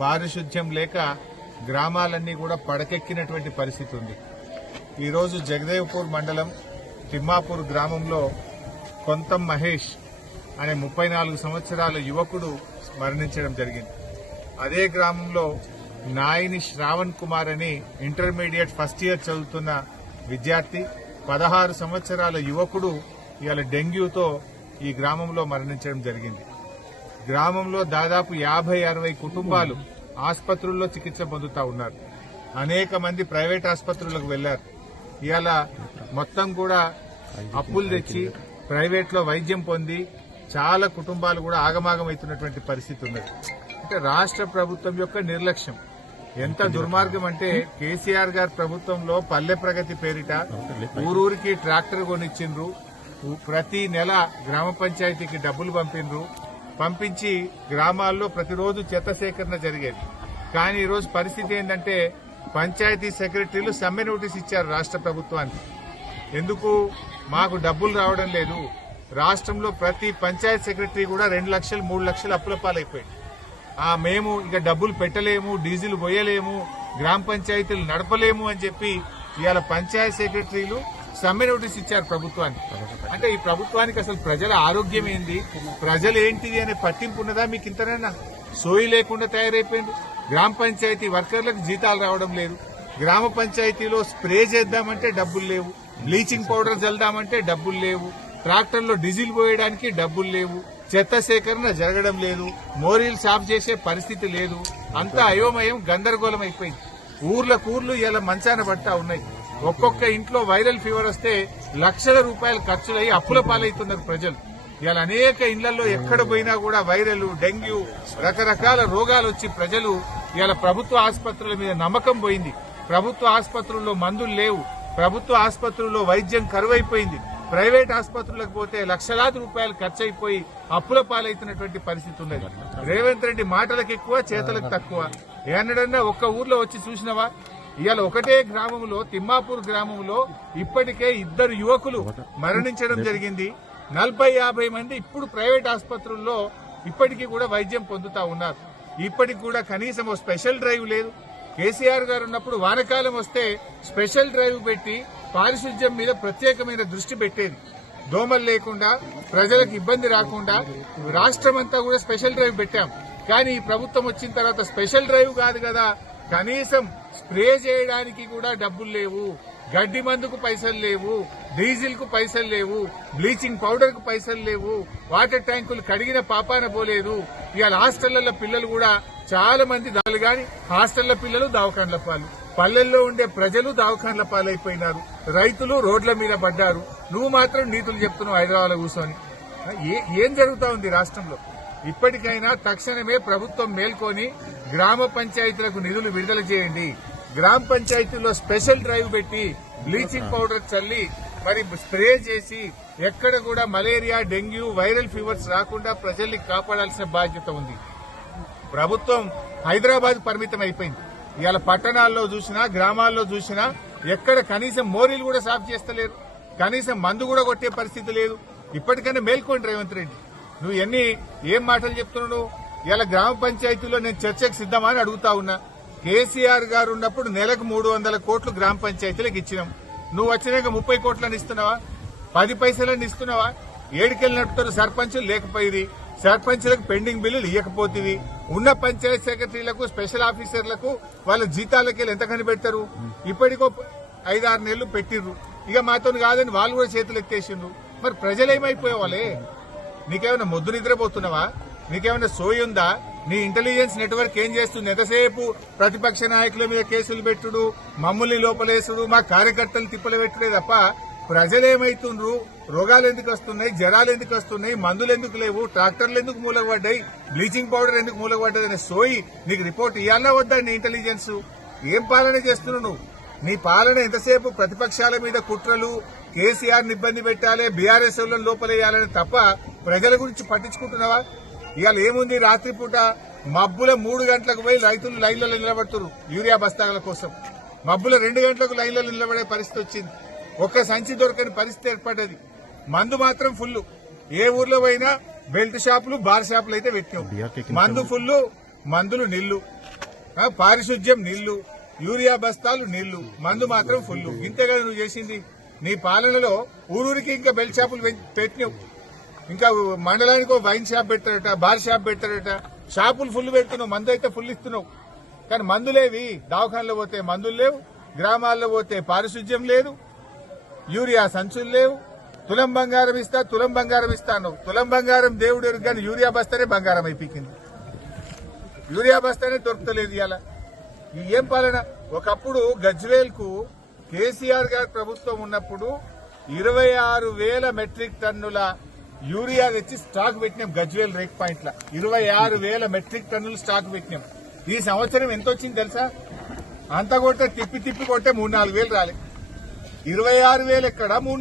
పారిశుధ్యం లేక గ్రామాలన్నీ కూడా పడకెక్కినటువంటి పరిస్థితి ఉంది. ఈరోజు జగదేవ్పూర్ మండలం తిమ్మాపూర్ గ్రామంలో కొంతం మహేష్ అనే ముప్పై నాలుగు సంవత్సరాల యువకుడు మరణించడం జరిగింది. అదే గ్రామంలో నాయిని శ్రావణ్ కుమార్ అని ఇంటర్మీడియట్ ఫస్ట్ ఇయర్ చదువుతున్న విద్యార్థి పదహారు సంవత్సరాల యువకుడు ఇవాళ డెంగ్యూతో ఈ గ్రామంలో మరణించడం జరిగింది. గ్రామంలో దాదాపు యాభై అరవై కుటుంబాలు ఆసుపత్రుల్లో చికిత్స పొందుతా ఉన్నారు. అనేక మంది ప్రైవేట్ ఆసుపత్రులకు వెళ్ళారు ఇవాళ మొత్తం కూడా అప్పులు తెచ్చి ప్రైవేట్లో వైద్యం పొంది చాలా కుటుంబాలు కూడా ఆగమాగమవుతున్నటువంటి పరిస్థితి ఉన్నది. అంటే రాష్ట్ర ప్రభుత్వం యొక్క నిర్లక్ష్యం. ఎంత దుర్మార్గం అంటే కేసీఆర్ గారి ప్రభుత్వంలో పల్లె ప్రగతి పేరిట ఊరూరికి ట్రాక్టర్ కొనిచ్చిండ్రు. ప్రతి నెల గ్రామ పంచాయతీకి డబ్బులు పంపిండ్రు. పంపించి గ్రామాల్లో ప్రతిరోజు చెత్త సేకరణ జరిగేది. కానీ ఈరోజు పరిస్థితి ఏంటంటే పంచాయతీ సెక్రటరీలు సమ్మె నోటీస్ ఇచ్చారు రాష్ట్ర ప్రభుత్వానికి. ఎందుకు? మాకు డబ్బులు రావడం లేదు. రాష్ట్రంలో ప్రతి పంచాయత్ సెక్రటరీ కూడా రెండు లక్షలు మూడు లక్షలు అప్పుల పాలైపోయింది. ఆ మేము ఇక డబ్బులు పెట్టలేము డీజిల్ పోయలేము గ్రామ పంచాయతీలు నడపలేము అని చెప్పి ఇవాళ పంచాయత్ సెక్రటరీలు సమ్మె నోటీస్ ఇచ్చారు ప్రభుత్వానికి. అంటే ఈ ప్రభుత్వానికి అసలు ప్రజల ఆరోగ్యం ఏంది? ప్రజలు ఏంటిది అనే పట్టింపు ఉన్నదా మీకు ఇంతనైనా? సోయి లేకుండా తయారైపోయింది గ్రామ పంచాయతీ వర్కర్లకు జీతాలు రావడం లేదు. గ్రామ పంచాయతీలో స్ప్రే చేద్దామంటే డబ్బులు లేవు. బ్లీచింగ్ పౌడర్ చల్దామంటే డబ్బులు లేవు. ట్రాక్టర్లో డీజిల్ పోయడానికి డబ్బులు లేవు. చెత్త సేకరణ జరగడం లేదు. మోరీలు సాఫ్ చేసే పరిస్థితి లేదు. అంతా అయోమయం గందరగోళం అయిపోయింది. ఊర్లు ఇలా మంచాన పడతా ఉన్నాయి. ఒక్కొక్క ఇంట్లో వైరల్ ఫీవర్ వస్తే లక్షల రూపాయలు ఖర్చులయ్యి అప్పుల పాలవుతున్నారు ప్రజలు. ఇవాళ అనేక ఇళ్ళలో ఎక్కడ పోయినా కూడా వైరల్ డెంగ్యూ రకరకాల రోగాలు వచ్చి ప్రజలు ఇవాళ ప్రభుత్వ ఆసుపత్రుల మీద నమ్మకం పోయింది. ప్రభుత్వ ఆసుపత్రుల్లో మందులు లేవు. ప్రభుత్వ ఆసుపత్రుల్లో వైద్యం కరువైపోయింది. ప్రైవేట్ ఆసుపత్రులకు పోతే లక్షలాది రూపాయలు ఖర్చు అయిపోయి అప్పుల పాలవుతున్నటువంటి పరిస్థితి ఉన్నది. రేవంత్ రెడ్డి మాటలకు ఎక్కువ చేతలకు తక్కువ. ఏనడన్నా ఒక్క ఊర్లో వచ్చి చూసినవా? ఇవాళ ఒకటే గ్రామంలో తిమ్మాపూర్ గ్రామంలో ఇప్పటికే ఇద్దరు యువకులు మరణించడం జరిగింది. నలభై యాభై మంది ఇప్పుడు ప్రైవేట్ ఆసుపత్రుల్లో ఇప్పటికీ కూడా వైద్యం పొందుతా ఉన్నారు. ఇప్పటికి కూడా కనీసం స్పెషల్ డ్రైవ్ లేదు. కేసీఆర్ గారు ఉన్నప్పుడు వానకాలం వస్తే స్పెషల్ డ్రైవ్ పెట్టి పారిశుధ్యం మీద ప్రత్యేకమైన దృష్టి పెట్టేది. దోమలు లేకుండా ప్రజలకు ఇబ్బంది రాకుండా రాష్ట్రం అంతా కూడా స్పెషల్ డ్రైవ్ పెట్టాం. కానీ ఈ ప్రభుత్వం వచ్చిన తర్వాత స్పెషల్ డ్రైవ్ కాదు కదా కనీసం స్ప్రే చేయడానికి కూడా డబ్బులు లేవు. గడ్డి మందుకు పైసలు లేవు. డీజిల్కు పైసలు లేవు. బ్లీచింగ్ పౌడర్కు పైసలు లేవు. వాటర్ ట్యాంకులు కడిగిన పాపాన పోలేదు. ఇవాళ హాస్టళ్ళలో పిల్లలు కూడా చాలా మంది దాలు గాని హాస్టళ్ళ పిల్లలు దావకాండ్ల పాలు. పల్లెల్లో ఉండే ప్రజలు దావకాండ్ల పాలైపోయినారు. రైతులు రోడ్ల మీద పడ్డారు. నువ్వు మాత్రం నీతులు చెప్తున్నావు హైదరాబాద్ కూర్చొని. ఏ- ఏం జరుగుతా ఉంది రాష్ట్రంలో? ఇప్పటికైనా తక్షణమే ప్రభుత్వం మేల్కొని గ్రామ పంచాయతీలకు నిధులు విడుదల చేయండి. గ్రామ పంచాయతీలో స్పెషల్ డ్రైవ్ పెట్టి బ్లీచింగ్ పౌడర్ చల్లి మరి స్ప్రే చేసి ఎక్కడ కూడా మలేరియా డెంగ్యూ వైరల్ ఫీవర్స్ రాకుండా ప్రజల్ని కాపాడాల్సిన బాధ్యత ఉంది. ప్రభుత్వం హైదరాబాద్ పరిమితం అయిపోయింది. ఇవాళ పట్టణాల్లో చూసినా గ్రామాల్లో చూసినా ఎక్కడ కనీసం మోరీలు కూడా సాఫ్ చేస్తలేరు. కనీసం మందు కూడా కొట్టే పరిస్థితి లేదు. ఇప్పటికైనా మేల్కోండి రేవంత్ రెడ్డి. నువ్వు ఎన్ని ఏం మాటలు చెప్తున్నావు ఇలా గ్రామ పంచాయతీలో నేను చర్చకు సిద్దమా అని అడుగుతా ఉన్నా. కేసీఆర్ గారు ఉన్నప్పుడు నెలకు మూడు వందల కోట్లు గ్రామ పంచాయతీలకు ఇచ్చినాం. నువ్వు వచ్చినాక ముప్పై కోట్లని ఇస్తున్నావా? పది పైసలని ఇస్తున్నావా? ఏడుకెళ్ళి నడుపుతారు సర్పంచులు లేకపోయింది సర్పంచులకు పెండింగ్ బిల్లులు ఇవ్వకపోతుంది ఉన్న పంచాయత్ సెక్రటరీలకు స్పెషల్ ఆఫీసర్లకు వాళ్ళ జీతాలకి ఎంత కనిపెడతారు? ఇప్పటికో ఐదారు నెలలు పెట్టిర్రు. ఇక మాతో కాదని వాళ్ళు కూడా చేతులు ఎత్తేసిండ్రు. మరి ప్రజలేమైపోయే వాళ్ళే నీకేమైనా మొద్దు నిద్రపోతున్నావా? నీకేమైనా సోయి ఉందా? నీ ఇంటెలిజెన్స్ నెట్వర్క్ ఏం చేస్తుంది? ఎంతసేపు ప్రతిపక్ష నాయకుల మీద కేసులు పెట్టుడు మమ్మల్ని లోపలేసుడు మా కార్యకర్తలు తిప్పలు పెట్టుడే తప్ప ప్రజలేమైతుండ్రు? రోగాలు ఎందుకు వస్తున్నాయి? జ్వరాలు ఎందుకు వస్తున్నాయి? మందులు ఎందుకు లేవు? ట్రాక్టర్లు ఎందుకు మూలగబడ్డాయి బ్లీచింగ్ పౌడర్ ఎందుకు మూలగబడ్డది అనే సోయి నీకు రిపోర్ట్ ఇవ్వాలా వద్దా నీ ఇంటెలిజెన్స్ ఏం పాలన చేస్తున్నావు నువ్వు? నీ పాలన ఎంతసేపు ప్రతిపక్షాల మీద కుట్రలు కేసీఆర్ని ఇబ్బంది పెట్టాలి బీఆర్ఎస్ లోపలేయాలని తప్ప ప్రజల గురించి పట్టించుకుంటున్నావా? ఇవాళ ఏముంది రాత్రిపూట మబ్బుల మూడు గంటలకు పోయి రైతులు లైన్లలో నిలబడుతున్నారు యూరియా బస్తాల కోసం. మబ్బుల రెండు గంటలకు లైన్లలో నిలబడే పరిస్థితి వచ్చింది. ఒక్క సంచి దొరకని పరిస్థితి ఏర్పడ్డది. మందు మాత్రం ఫుల్ ఏ ఊర్లో పోయినా బెల్ట్ షాపులు బార్ షాపులు అయితే పెట్టాం మందు ఫుల్ మందులు నిల్లు. ఆ, పారిశుద్ధ్యం నీళ్ళు యూరియా బస్తాలు నీళ్ళు మందు మాత్రం ఫుల్ ఇంతే కదా నువ్వు చేసింది. నీ పాలనలో ఊరూరికి ఇంకా బెల్ షాపులు పెట్టినావు. ఇంకా మండలానికి వైన్ షాప్ పెట్టారట బార్ షాప్ పెట్టారట షాపులు ఫుల్ పెడుతున్నావు మందు అయితే ఫుల్ ఇస్తున్నావు. కానీ మందులేవి? దవాఖానలో పోతే మందులు లేవు గ్రామాల్లో పోతే పారిశుద్ధ్యం లేదు యూరియా సంచులు లేవు. తులం బంగారం ఇస్తా తులం బంగారం ఇస్తాను తులం బంగారం దేవుడు ఎరుగు కానీ యూరియా బస్తానే బంగారం అయిపోయింది. యూరియా బస్తానే దొరుకుతలేదు ఇలా ఏం పాలన? ఒకప్పుడు గజ్వేల్కు కేసీఆర్ గారి ప్రభుత్వం ఉన్నప్పుడు ఇరవై ఆరు వేల మెట్రిక్ టన్నుల యూరియా తెచ్చి స్టాక్ పెట్టినాం గజ్వేల్ రేక్ పాయింట్ ఇరవై ఆరు వేల మెట్రిక్ టన్నులు స్టాక్ పెట్టినాం. ఈ సంవత్సరం ఎంత వచ్చింది తెలుసా? అంత కొట్టే తిప్పి తిప్పి కొట్టే మూడు నాలుగు వేలు రాలే. ఇరవై ఆరు వేలు ఎక్కడ? మూడు